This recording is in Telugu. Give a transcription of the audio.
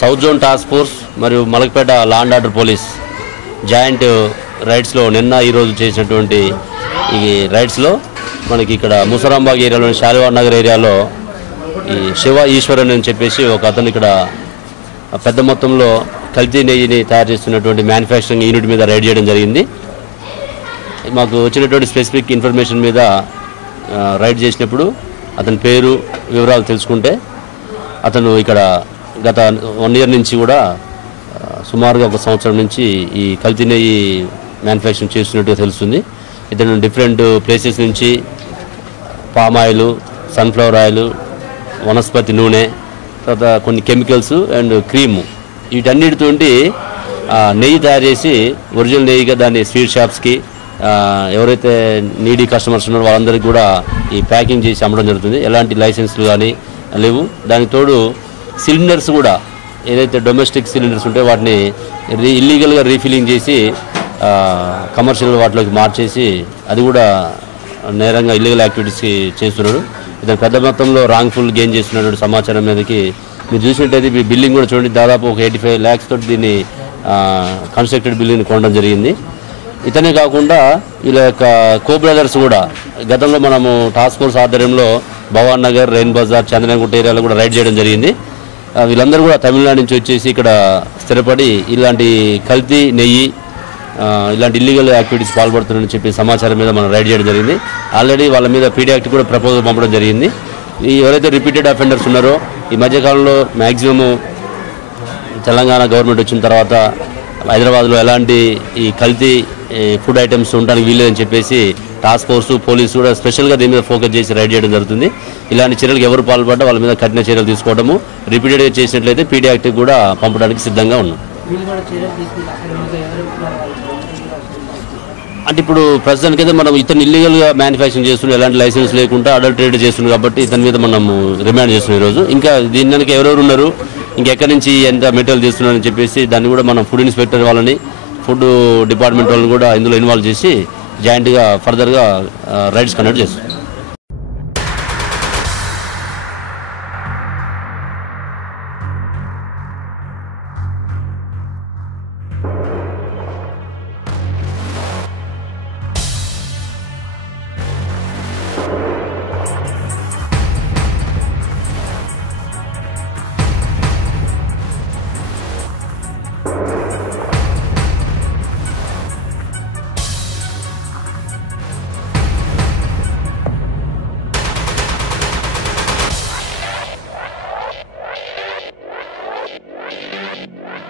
సౌత్ జోన్ టాస్క్ ఫోర్స్ మరియు Malakpet law and order police joint రైడ్స్లో నిన్న ఈరోజు చేసినటువంటి ఈ రైడ్స్లో మనకి ఇక్కడ ముసరాంబాగ్ ఏరియాలోని శాలివార్ నగర్ ఏరియాలో ఈ శివ ఈశ్వరన్ అని చెప్పేసి ఒక అతను ఇక్కడ పెద్ద మొత్తంలో కల్తీ నెయ్యిని తయారు చేస్తున్నటువంటి మ్యానుఫ్యాక్చరింగ్ యూనిట్ మీద రైడ్ చేయడం జరిగింది. మాకు వచ్చినటువంటి స్పెసిఫిక్ ఇన్ఫర్మేషన్ మీద రైడ్ చేసినప్పుడు అతని పేరు వివరాలు తెలుసుకుంటే అతను ఇక్కడ గత 1 year నుంచి కూడా సుమారుగా 1 సంవత్సరం నుంచి ఈ కల్తీ నెయ్యి మ్యానుఫ్యాక్చరింగ్ చేస్తున్నట్టుగా తెలుస్తుంది. ఇతను డిఫరెంట్ ప్లేసెస్ నుంచి పామ్ ఆయిల్, సన్ఫ్లవర్ ఆయిల్, వనస్పతి నూనె, తర్వాత కొన్ని కెమికల్స్ అండ్ క్రీము వీటన్నిటితోటి నెయ్యి తయారు చేసి ఒరిజినల్ నెయ్యిగా దాన్ని స్వీట్ షాప్స్కి ఎవరైతే నీడీ కస్టమర్స్ ఉన్నారో వాళ్ళందరికీ కూడా ఈ ప్యాకింగ్ చేసి అమ్మడం జరుగుతుంది. ఎలాంటి లైసెన్స్లు కానీ లేవు. దానికి తోడు సిలిండర్స్ కూడా ఏదైతే డొమెస్టిక్ సిలిండర్స్ ఉంటే వాటిని ఇల్లీగల్గా రీఫిల్లింగ్ చేసి కమర్షియల్ వాటిలోకి మార్చేసి అది కూడా నేరంగా ఇల్లీగల్ యాక్టివిటీస్ చేస్తున్నాడు. ఇతను పెద్ద మొత్తంలో రాంగ్ఫుల్ గెయిన్ చేస్తున్నటువంటి సమాచారం మీదకి మీరు చూసినట్టయితే ఈ బిల్డింగ్ కూడా చూడండి, దాదాపు ఒక 85 lakhs తోటి దీన్ని కన్స్ట్రక్టెడ్ బిల్డింగ్ని కొనడం జరిగింది. ఇతనే కాకుండా వీళ్ళ యొక్క కో బ్రదర్స్ కూడా గతంలో మనము టాస్క్ ఫోర్స్ ఆధ్వర్యంలో భవాన్ నగర్, రెయిన్ బజార్, చంద్రనగుట్ట ఏరియాలో కూడా రైడ్ చేయడం జరిగింది. వీళ్ళందరూ కూడా తమిళనాడు నుంచి వచ్చేసి ఇక్కడ స్థిరపడి ఇలాంటి కల్తీ నెయ్యి ఇలాంటి ఇల్లీగల్ యాక్టివిటీస్ పాల్పడుతున్నారని చెప్పి సమాచారం మీద మనం రైడ్ చేయడం జరిగింది. ఆల్రెడీ వాళ్ళ మీద పీడీ యాక్ట్ కూడా ప్రపోజల్ పంపడం జరిగింది. ఈ ఎవరైతే రిపీటెడ్ అఫెండర్స్ ఉన్నారో ఈ మధ్యకాలంలో మ్యాక్సిమము తెలంగాణ గవర్నమెంట్ వచ్చిన తర్వాత హైదరాబాద్లో ఎలాంటి ఈ కల్తీ ఫుడ్ ఐటమ్స్ ఉండడానికి వీల్లేదని చెప్పేసి టాస్క్ ఫోర్సు, పోలీసు కూడా స్పెషల్గా దీని మీద ఫోకస్ చేసి రైడ్ చేయడం జరుగుతుంది. ఇలాంటి చర్యలకు ఎవరు పాల్పడ్డా వాళ్ళ మీద కఠిన చర్యలు తీసుకోవడము, రిపీటెడ్గా చేసినట్లయితే పీడీ యాక్ట్ కూడా పంపడానికి సిద్ధంగా ఉన్నాం. అంటే ఇప్పుడు ప్రస్తుతానికైతే మనం ఇతను ఇల్లీగల్గా మ్యానుఫ్యాక్చరింగ్ చేస్తున్నాం, ఎలాంటి లైసెన్స్ లేకుండా అడల్ట్ ట్రేడ్ చేస్తున్నాం కాబట్టి ఇతని మీద మనం రిమాండ్ చేస్తున్నాం ఈరోజు. ఇంకా దీని ఎవరెవరు ఉన్నారు, ఇంకెక్కడి నుంచి ఎంత మెటీరియల్ చేస్తున్నారని చెప్పేసి దాన్ని కూడా మనం ఫుడ్ ఇన్స్పెక్టర్ వాళ్ళని, ఫుడ్ డిపార్ట్మెంట్ వాళ్ళని కూడా ఇందులో ఇన్వాల్వ్ చేసి జాయింట్గా ఫర్దర్గా రైడ్స్ కండక్ట్ చేస్తాం.